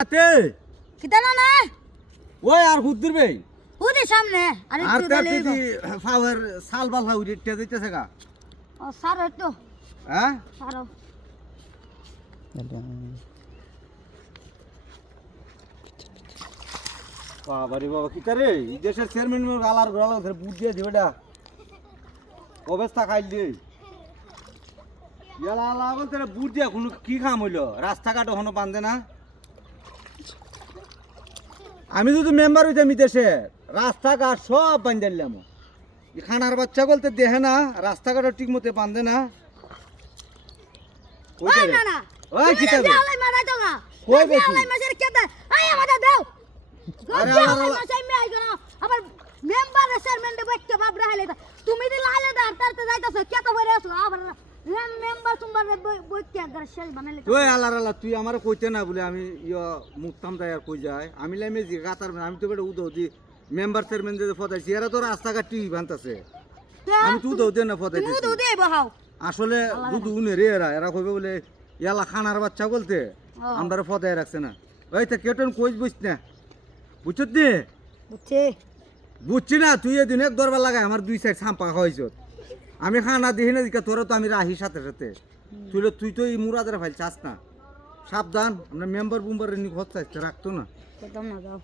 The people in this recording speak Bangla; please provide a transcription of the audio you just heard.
তে কিতানা না ওই আর হুদ্দির বে ওদের সামনে আরে আর একটু তে দিলে দি ফাওয়ার সাল বাল ফাউ রিটে দিতেছে গা ও সারো একটু হ্যাঁ সারো বাবারে বাবা কি করে এই দেশের চেয়ারম্যান গালার গলা ধরে বুট দিয়ে দিবেটা অবস্থা খাইলি ইয়ালা আলা বলতে বুট দিয়ে কোনো কি কাম হইলো রাস্তাঘাট হনো বান্ধে না আমি যদি মেম্বার হইতাম দেশে রাস্তাঘাট সব বান্ধে দিলাম খানার বাচ্চা বলতে দেখে না রাস্তাঘাট ঠিক মতো বান্ধে না ওই না না ওই কি তুমি আলাই মারা দাও কই বসি? আলাই মাছের কেতা আই আমাদের দাও আরে আরে আল্লাহ আলাই মাছ আমি আই গনা আবার মেম্বার চেয়ারম্যান দে বক্কে বাপ রাহালে তুমি দি লাইলে দাও তারতে যাইতাছো কেতা ভরে আছো আবার মেম্বার তোমার বক্কে আগার শেষ বানাইলে তুই আল্লাহ আল্লাহ তুই আমার কইতে না বলে আমি মুক্তাম তাই আর কই যায় আমি লাইমে যে গাতার আমি তো বেটা উদো দি মেম্বার চেয়ারম্যান যে ফদাইছি এরা তো রাস্তাঘাট টিভি বানতাছে আমি তো উদো দে না ফদাইছি তুমি দুধে বহাও আসলে দুধ উনে রে এরা কইবে বলে ইয়ালা খানার বাচ্চা বলতে আমরা ফদাই রাখছে না ওই তো কেটন কইস বইস না বুঝছত নি বুঝছে বুঝছি না তুই এদিন এক দরবার লাগাই আমার দুই সাইড ছাম্পা হয়েছ আমি খানা দিই না দিকা তোরা তো আমি রাহি সাথে সাথে তুই তো এই মুরাদের ফাইল চাস না সাবধান আমরা মেম্বার বুম্বার নি খরচ রাখতো না একদম না দাও